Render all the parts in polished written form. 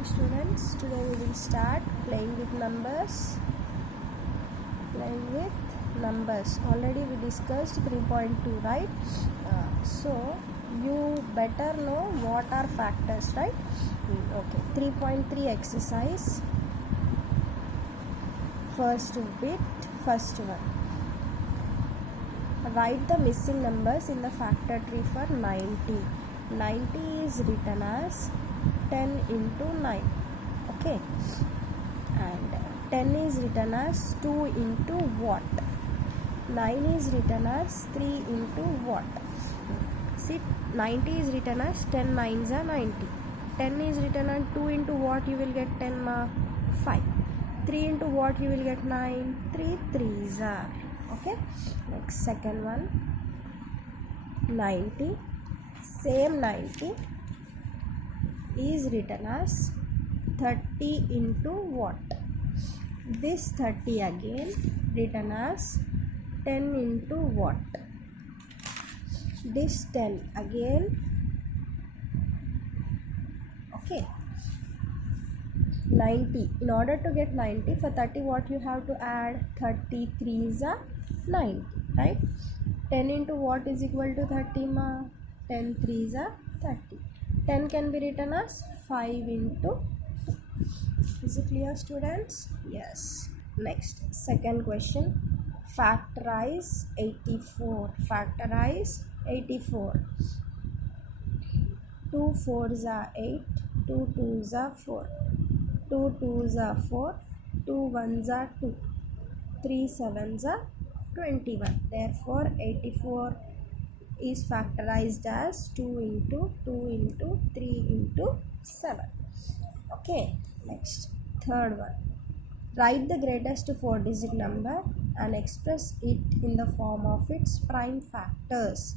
morning students. Today we will start playing with numbers. Already we discussed 3.2, right? So you better know what are factors, right? Okay. 3.3 exercise. First one. Write the missing numbers in the factor tree for 90. 90 is written as 10 into 9. Okay. And 10 is written as 2 into what? 9 is written as 3 into what? See, 90 is written as 10 nines are 90. 10 is written as 2 into what you will get 10 ma? 5. 3 into what you will get 9? 3 threes are. Okay. Next, second one. 90. Same 90 is written as 30 into what? This 30 again written as 10 into what? This 10 again. Okay. 90. In order to get 90, for 30 what you have to add? 33 is a 9, right? 10 into what is equal to 30 ma? 10 3s are 30. 10 can be written as 5 into 2. Is it clear, students? Yes. Next, second question. Factorize 84. Factorize 84. 2 4s are 8. 2 2s are 4. 2 2s are 4. 2 1s are 2. 3 7s are 21. Therefore, 84 is factorized as 2 into 2 into 3 into 7. Okay. Next, third one. Write the greatest 4-digit number and express it in the form of its prime factors.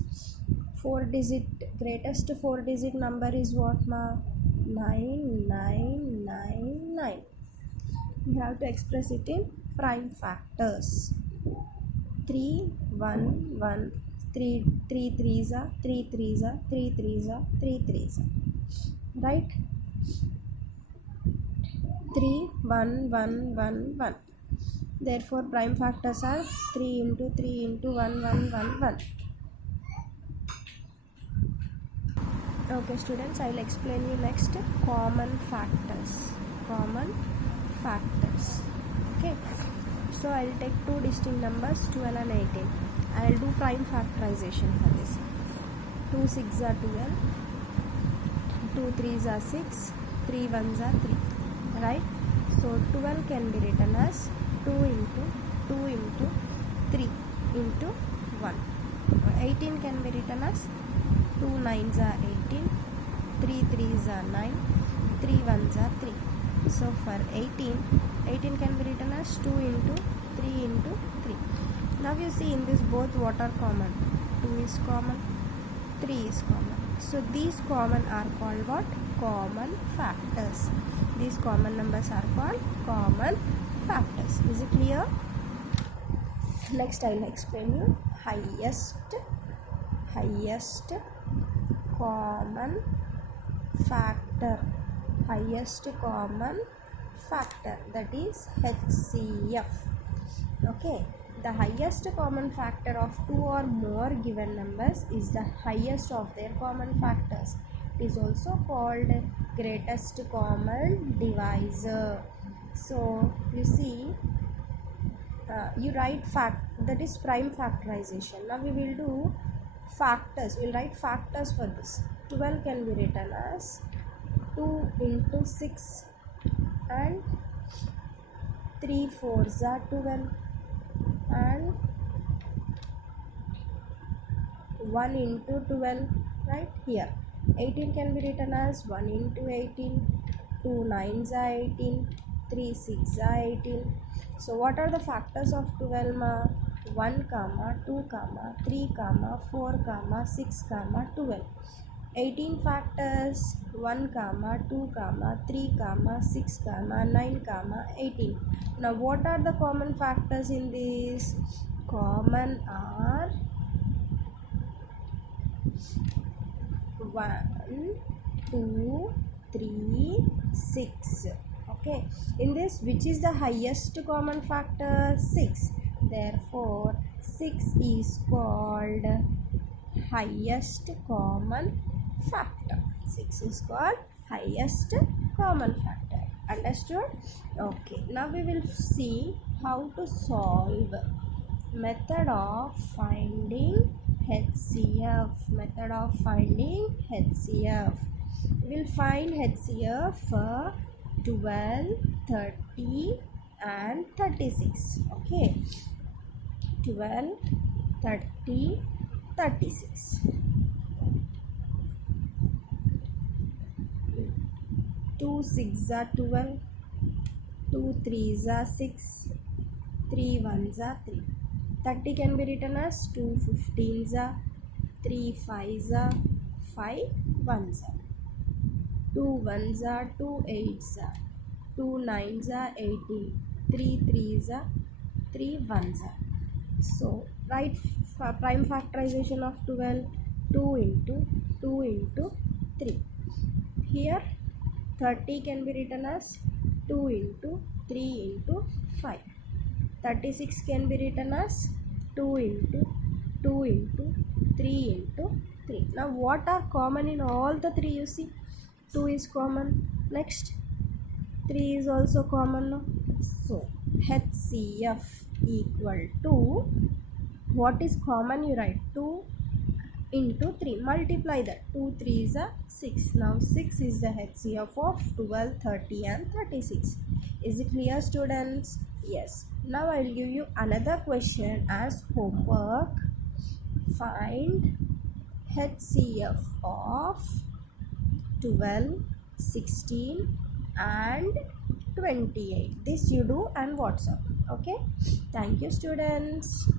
Greatest 4-digit number is what, ma? 9999. You have to express it in prime factors. 3 1 1 3 3 3s are 3 3s are 3 3s are 3 3s are, right? 3 1 1 1 1. Therefore prime factors are 3 into 3 into 1 1 1 1. Okay, students, I will explain you next common factors. Okay, so I will take two distinct numbers, 12 and 18. I will do prime factorization for this. 2 6s are 12, 2 3s are 6, 3 1s are 3, right? So 12 can be written as 2 into 2 into 3 into 1. 18 can be written as 2 9s are 18, 3 3s are 9, 3 1s are 3. So for 18 can be written as 2 into 3 into 3. Now you see in this both what are common? 2 is common, 3 is common. So these common are called what? Common factors. These common numbers are called common factors. Is it clear? Next I will explain you highest common factor. Highest common factor, that is HCF. Okay. The highest common factor of two or more given numbers is the highest of their common factors. It is also called greatest common divisor. So you see, you write that is prime factorization. Now we will do factors. We will write factors for this. 12 can be written as 2 into 6 and 3 4s are 12 and 1 into 12, right? Here 18 can be written as 1 into 18, 2 9s are 18, 3 6 are 18. So what are the factors of 12 ma? 1 comma 2 comma 3 comma 4 comma 6 comma 12. 18 factors 1 comma 2 comma 3 comma 6 comma 9 comma 18. Now what are the common factors in this? Common are 1 2 3 6. Okay, in this, which is the highest common factor? 6. Therefore 6 is called highest common factor. 6 is called highest common factor. Understood? Okay, now we will see how to solve. Method of finding HCF. Method of finding HCF. We will find HCF for 12, 30 and 36. Okay, 12, 30, 36. 2 6 are 12, 2 3s are 6, 3 1s are 3. 30 can be written as 2 15s are, 3 5s are, 5 1s are. 2 1s are, 2 8s are, 2 9s are 18, 3 3s are, 3 1s are. So write prime factorization of 12, 2 into 2 into 3. Here 30 can be written as 2 into 3 into 5. 36 can be written as 2 into 2 into 3 into 3. Now what are common in all the three? You see, 2 is common. Next, 3 is also common. No? So HCF equal to, what is common? You write 2 into 3. Multiply that. 2 3 is a 6. Now 6 is the HCF of 12, 30 and 36. Is it clear, students? Yes. Now I will give you another question as homework. Find HCF of 12, 16 and 28. This you do and WhatsApp. Okay. Thank you, students.